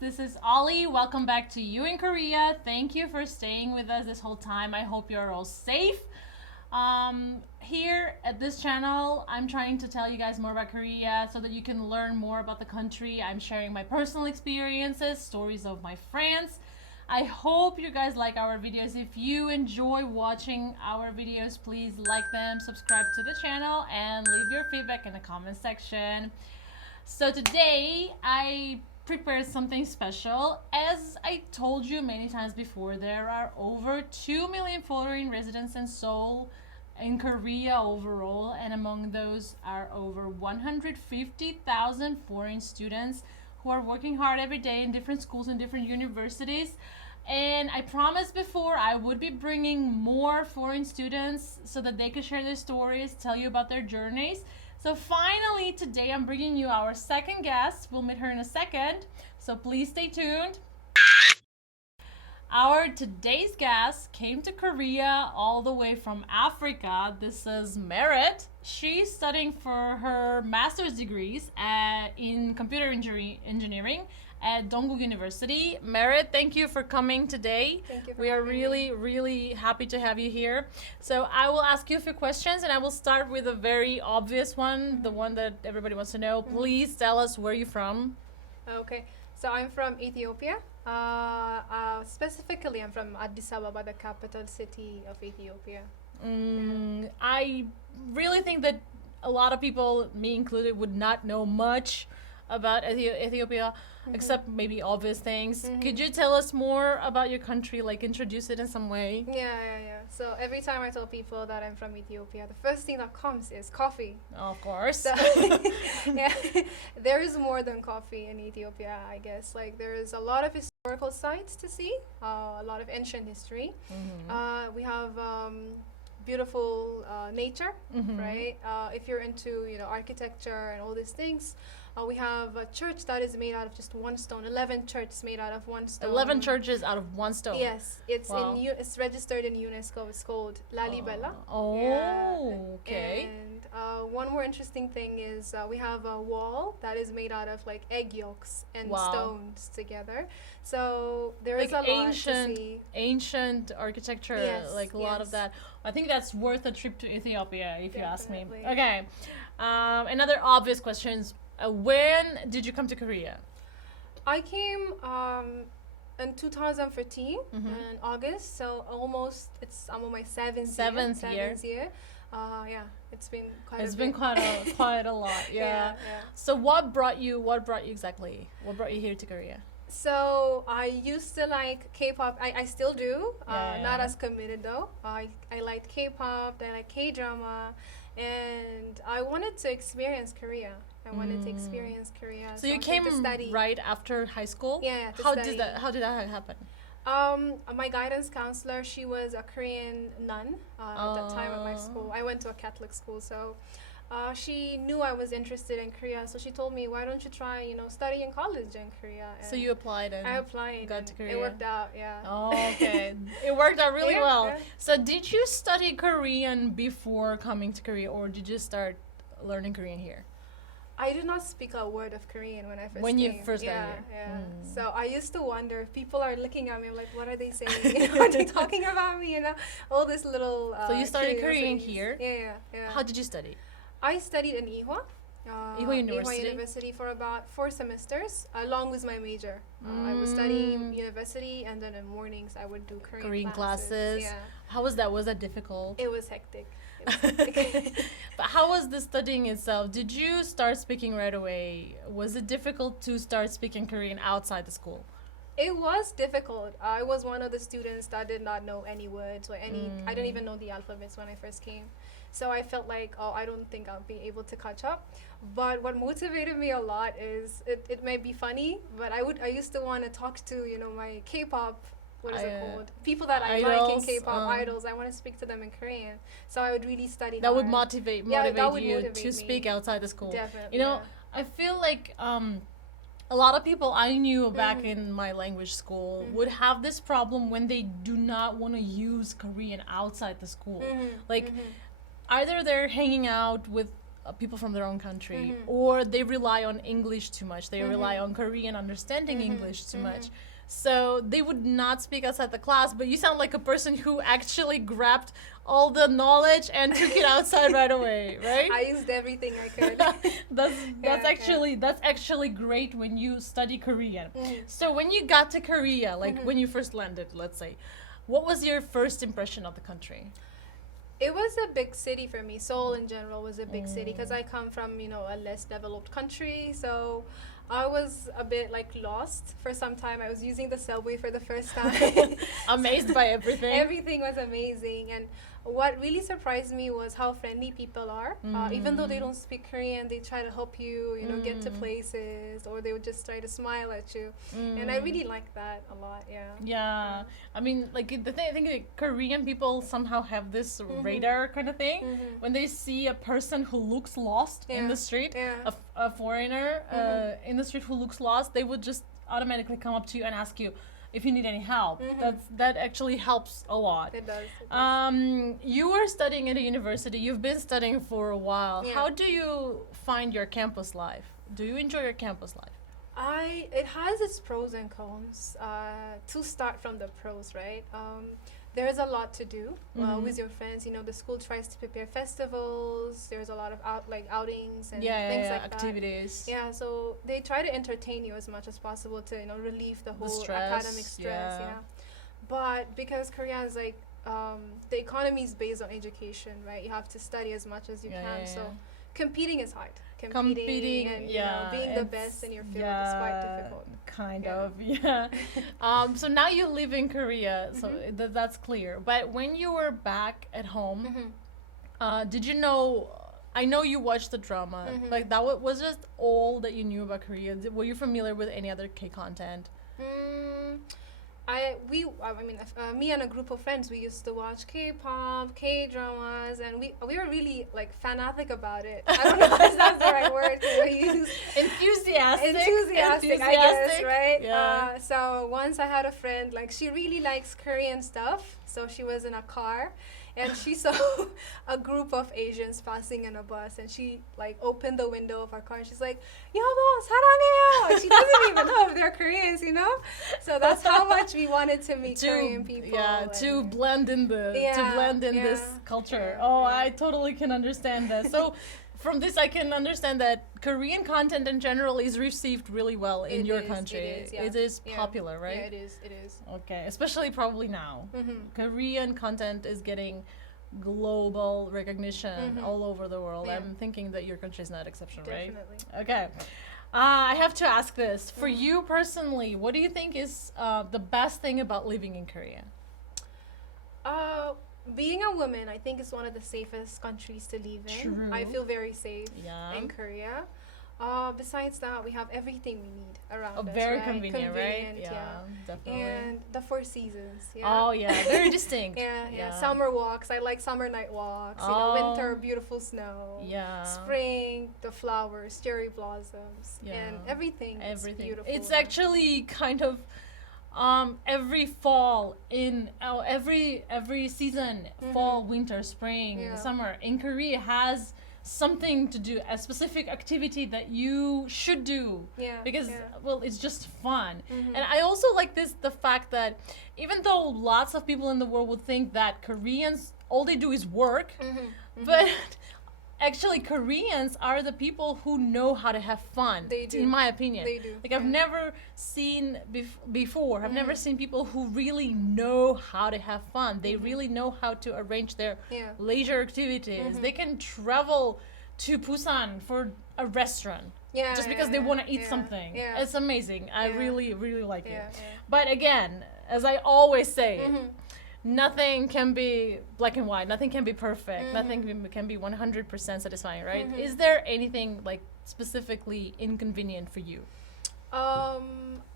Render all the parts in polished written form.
This is Ollie. Welcome back to You in Korea. Thank you for staying with us this whole time. I hope you're all safe. Here at this channel, I'm trying to tell you guys more about Korea so that you can learn more about the country. I'm sharing my personal experiences, stories of my friends. I hope you guys like our videos. If you enjoy watching our videos, please like them, subscribe to the channel, and leave your feedback in the comment section. So today I prepared something special. As I told you many times before, there are over 2 million foreign residents in Seoul, in Korea overall, and among those are over 150,000 foreign students who are working hard every day in different schools and different universities. And I promised before I would be bringing more foreign students so that they could share their stories, tell you about their journeys. So finally today I'm bringing you our second guest. We'll meet her in a second, so please stay tuned. Our today's guest came to Korea all the way from Africa. This is Merit. She's studying for her master's degrees in computer engineering at Dongguk University. Merit, thank you for coming today. Thank you for We are having really, really happy to have you here. So I will ask you a few questions and I will start with a very obvious one, the one that everybody wants to know. Please tell us where you're from. Okay, so I'm from Ethiopia. Specifically, I'm from Addis Ababa, the capital city of Ethiopia. I really think that a lot of people, me included, would not know much about Ethiopia, except maybe obvious things. Could you tell us more about your country, like introduce it in some way? Yeah. So every time I tell people that I'm from Ethiopia, the first thing that comes is coffee. Of course. So, yeah, there is more than coffee in Ethiopia, I guess. Like there is a lot of historical sites to see, a lot of ancient history. We have beautiful nature, right? If you're into architecture and all these things, we have a church that is made out of just one stone. 11 churches made out of one stone. 11 churches out of one stone. Yes, it's Wow. it's registered in UNESCO. It's called Lalibela. Okay. And one more interesting thing is we have a wall that is made out of like egg yolks and Wow. stones together. So there Like is a lot to see. ancient architecture, Yes, like a lot of yes. that. I think that's worth a trip to Ethiopia, if you ask me. Definitely. Okay. Another obvious questions. When did you come to Korea? I came in 2014 in August, so I'm on my seventh year. year. Yeah, it's been quite. It's a been bit. quite a lot. Yeah. Yeah. So what brought you exactly? What brought you here to Korea? So I used to like K-pop. I still do. Yeah. Not as committed though. I liked K-pop. I like K-drama, and I wanted to experience Korea. I wanted to experience Korea. So you I came to study. right after high school? Yeah, to How study. did that happen? My guidance counselor, she was a Korean nun at that time at my school. I went to a Catholic school, so she knew I was interested in Korea. So she told me, why don't you try, study in college in Korea? So you applied and I applied. got and to Korea. It worked out, yeah. Oh, okay. It worked out really Yeah, well. yeah. So did you study Korean before coming to Korea, or did you start learning Korean here? I did not speak a word of Korean when I first When you came. first got yeah, here. Yeah. So I used to wonder if people are looking at me, I'm like, what are they saying? Are they talking about me? All this little. So you studied Korean curiosities. here? Yeah. How did you study? I studied in Ihwa. Ihwa University? University for about 4 semesters, along with my major. I was studying university, and then in mornings I would do Korean classes. Yeah. How was that? Was that difficult? It was hectic. But how was the studying itself? Did you start speaking right away? Was it difficult to start speaking Korean outside the school? It was difficult. I was one of the students that did not know any words or any. I didn't even know the alphabets when I first came. So I felt like, I don't think I'll be able to catch up. But what motivated me a lot is it may be funny, but I used to want to talk to my K-pop. What is it called? People that I like in K-pop idols. I want to speak to them in Korean. So I would really study. That would hard. motivate that would you motivate to me. speak outside the school. Definitely. I feel like a lot of people I knew back in my language school would have this problem when they do not want to use Korean outside the school. Either they're hanging out with people from their own country, or they rely on English too much. They rely on Korean understanding English too much. So they would not speak outside the class, but you sound like a person who actually grabbed all the knowledge and took it outside right away, right? I used everything I could. That's actually great when you study Korean. So when you got to Korea, like when you first landed, let's say, what was your first impression of the country? It was a big city for me. Seoul in general was a big city because I come from, a less developed country. So I was a bit like lost for some time. I was using the subway for the first time. Amazed by everything. Everything was amazing. And what really surprised me was how friendly people are. Even though they don't speak Korean, they try to help you, get to places, or they would just try to smile at you. And I really liked that a lot, Yeah. I mean, like, the thing, I think like, Korean people somehow have this radar kind of thing. When they see a person who looks lost in the street, a foreigner in the street who looks lost, they would just automatically come up to you and ask you if you need any help. That actually helps a lot. It does. You were studying at a university. You've been studying for a while. Yeah. How do you find your campus life? Do you enjoy your campus life? It has its pros and cons. To start from the pros, right? There's a lot to do with your friends. The school tries to prepare festivals. There's a lot of outings and things like activities. that. Yeah, so they try to entertain you as much as possible to relieve the whole academic stress. Yeah. But because Korea is like the economy is based on education, right? You have to study as much as you can. So competing is hard. Competing and being the best in your field is quite difficult. Kind of, yeah. So now you live in Korea, so that's clear. But when you were back at home, did you know? I know you watched the drama. Like that was just all that you knew about Korea. Were you familiar with any other K content? Me and a group of friends, we used to watch K-pop, K-dramas, and we were really like fanatic about it. I don't know if that's the right word to use. Enthusiastic, I guess, right? Yeah. So once I had a friend, like she really likes Korean stuff, so she was in a car, and she saw a group of Asians passing in a bus, and she like opened the window of our car and she's like, "여보, 사랑해요." And she doesn't even know if they're Koreans, So that's how much we wanted to meet Korean people. Yeah, to blend in this culture. Yeah, I totally can understand that. So from this, I can understand that Korean content in general is received really well in your country. It is popular, right? Yeah, it is. Okay, especially probably now. Korean content is getting global recognition all over the world. I'm thinking that your country is not exception, right? Definitely. Okay. I have to ask this. For you personally, what do you think is the best thing about living in Korea? Being a woman, I think is one of the safest countries to live in. True. I feel very safe in Korea. Besides that, we have everything we need around us. Very right? convenient, right? Yeah, definitely. And the 4 seasons. Yeah. Oh, yeah, very distinct. Yeah. Summer walks. I like summer night walks. Winter, beautiful snow. Yeah. Spring, the flowers, cherry blossoms, and everything. Is beautiful. It's actually kind of every fall every season, fall, winter, spring, summer in Korea has something to do, a specific activity that you should do because well, it's just fun. And I also like the fact that even though lots of people in the world would think that Koreans all they do is work, but actually Koreans are the people who know how to have fun. They do. In my opinion. They do. Like I've never seen before. I've never seen people who really know how to have fun. They really know how to arrange their leisure activities. They can travel to Busan for a restaurant. Just because they want to eat something. It's amazing. I really, really like it. But again, as I always say, nothing can be black and white. Nothing can be perfect. Nothing can be 100% satisfying, right? Is there anything like specifically inconvenient for you?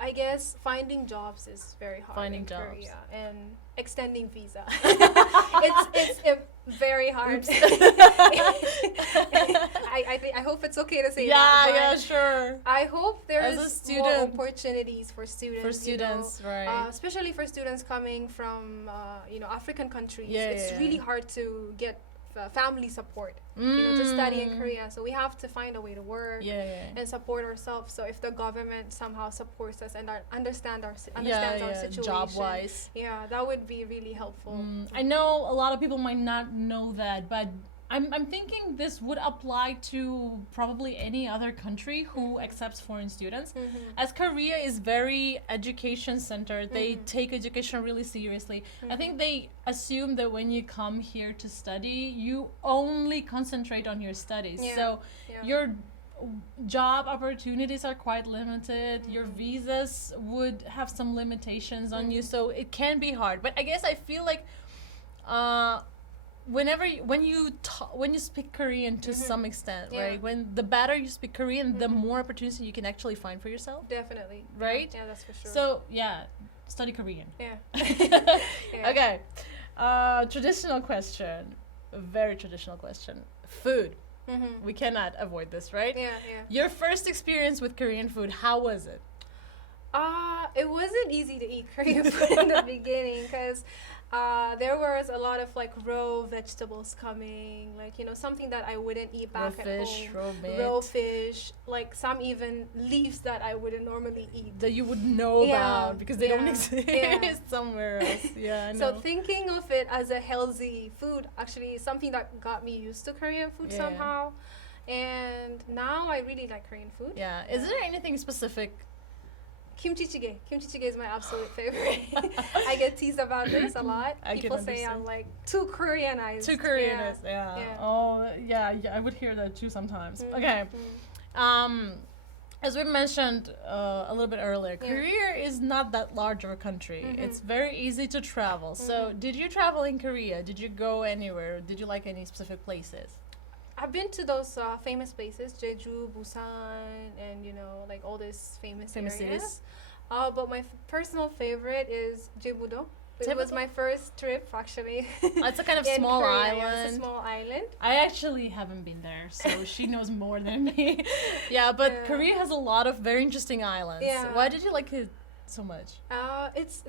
I guess finding jobs is very hard Finding in jobs. Korea, and extending visa. it's very hard. I hope it's okay to say that. Yeah, sure. I hope there's As a student, more opportunities for students. Right. Especially for students coming from African countries. Yeah, it's really hard to get family support, to study in Korea. So we have to find a way to work and support ourselves. So if the government somehow supports us and understands our situation, job-wise, that would be really helpful. I know a lot of people might not know that, but I'm thinking this would apply to probably any other country who accepts foreign students. As Korea is very education centered, they take education really seriously. I think they assume that when you come here to study, you only concentrate on your studies. So your job opportunities are quite limited. Your visas would have some limitations on you, so it can be hard. But I guess I feel like when you speak Korean to some extent, right? When the better you speak Korean, the more opportunities you can actually find for yourself. Definitely. Right? Yeah, that's for sure. So study Korean. Okay. Traditional question. A very traditional question. Food. We cannot avoid this, right? Your first experience with Korean food, how was it? It wasn't easy to eat Korean food in the beginning because there was a lot of like raw vegetables coming, like something that I wouldn't eat back at home. Raw fish, like some even leaves that I wouldn't normally eat. That you would know about because they don't exist somewhere else. I know. So thinking of it as a healthy food actually is something that got me used to Korean food somehow. And now I really like Korean food. Is there anything specific? Kimchi jjigae. Kimchi jjigae is my absolute favorite. I get teased about this a lot. People say I'm like too Koreanized. Too Koreanized, Oh, I would hear that too sometimes. Okay. As we mentioned a little bit earlier, Korea is not that large of a country. It's very easy to travel. So, did you travel in Korea? Did you go anywhere? Did you like any specific places? I've been to those famous places, Jeju, Busan, and like all these famous areas. Cities. But my personal favorite is Jeju-do. It was my first trip, actually. It's a kind of small Korea. island. It's a small island. I actually haven't been there, so she knows more than me. But Korea has a lot of very interesting islands. Why did you like it so much?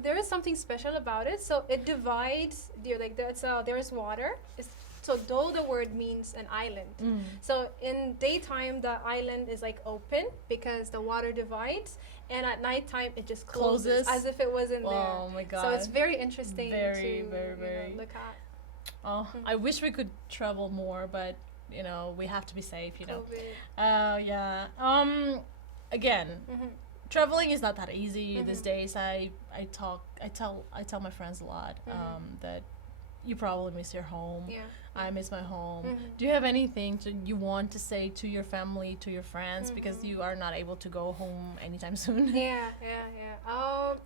There is something special about it. So it divides. There's water. So though the word means an island, so in daytime the island is like open because the water divides, and at nighttime it just closes as if it wasn't there. Oh my god! So it's very interesting very to look at. I wish we could travel more, but we have to be safe. Again. Traveling is not that easy these days. I tell my friends a lot that you probably miss your home. I miss my home. Do you have anything you want to say to your family, to your friends, because you are not able to go home anytime soon?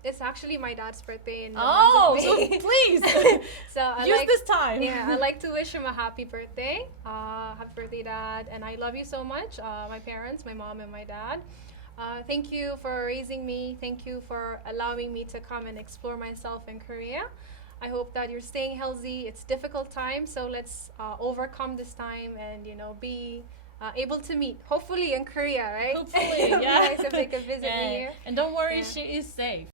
It's actually my dad's birthday in so please use this time. I'd like to wish him a happy birthday. Happy birthday, Dad, and I love you so much. My parents, my mom and my dad. Thank you for raising me. Thank you for allowing me to come and explore myself in Korea. I hope that you're staying healthy. It's difficult time, so let's overcome this time and be able to meet. Hopefully in Korea, right? Hopefully, nice if they can visit me here. And don't worry, she is safe.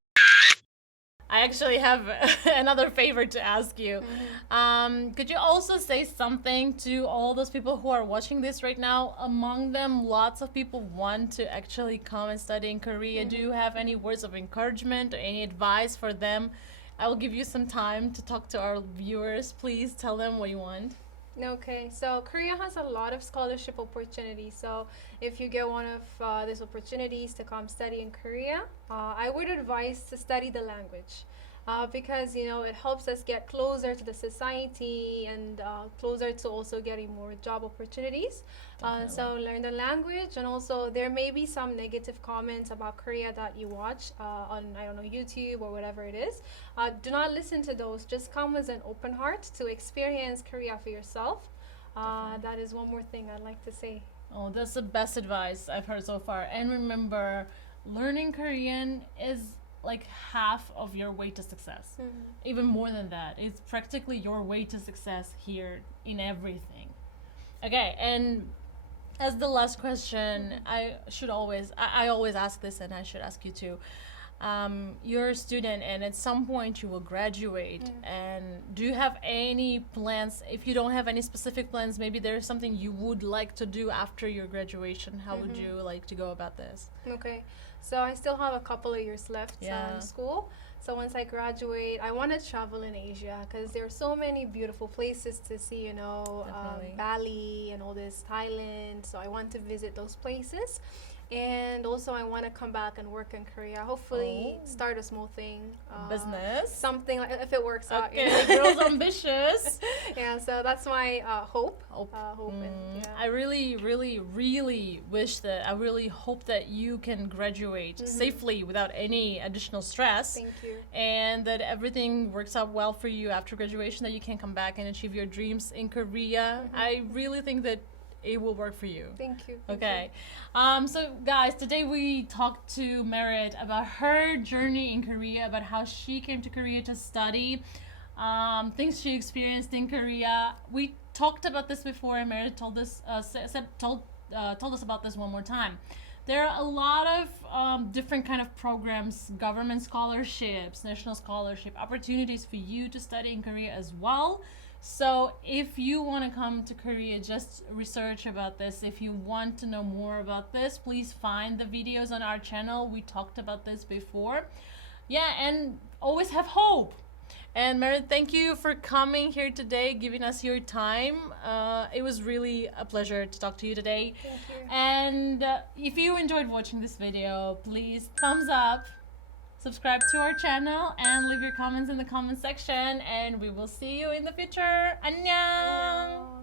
I actually have another favor to ask you. Could you also say something to all those people who are watching this right now? Among them, lots of people want to actually come and study in Korea. Do you have any words of encouragement or any advice for them? I will give you some time to talk to our viewers. Please tell them what you want. Okay, so Korea has a lot of scholarship opportunities. So if you get one of these opportunities to come study in Korea, I would advise to study the language. Because it helps us get closer to the society and closer to also getting more job opportunities. So learn the language, and also there may be some negative comments about Korea that you watch on YouTube or whatever it is. Do not listen to those. Just come with an open heart to experience Korea for yourself. That is one more thing I'd like to say. Oh, that's the best advice I've heard so far. And remember, learning Korean is like half of your way to success. Even more than that, it's practically your way to success here in everything. Okay, and as the last question, I always ask this, and I should ask you too. you're a student and at some point you will graduate. And do you have any plans? If you don't have any specific plans, maybe there's something you would like to do after your graduation. How would you like to go about this? Okay, so I still have a couple of years left in school. So once I graduate, I want to travel in Asia because there are so many beautiful places to see, you know, Bali and all this, Thailand. So I want to visit those places. And also I want to come back and work in Korea. Hopefully start a small thing. Business? Something, like, if it works out. Okay, the girl's ambitious. Yeah, so that's my hope. I really, really, really wish that, I really hope that you can graduate safely without any additional stress. Thank you. And that everything works out well for you after graduation, that you can come back and achieve your dreams in Korea. I really think that it will work for you. Thank you. Okay. So guys, today we talked to Merit about her journey in Korea, about how she came to Korea to study, things she experienced in Korea. We talked about this before, and Merit told us told us about this one more time. There are a lot of different kind of programs, government scholarships, national scholarship opportunities for you to study in Korea as well. So if you want to come to Korea, just research about this. If you want to know more about this, please find the videos on our channel. We talked about this before. Yeah, and always have hope. And Merit, thank you for coming here today, giving us your time. It was really a pleasure to talk to you today. Thank you. And if you enjoyed watching this video, please thumbs up, subscribe to our channel, and leave your comments in the comment section. And we will see you in the future. 안녕!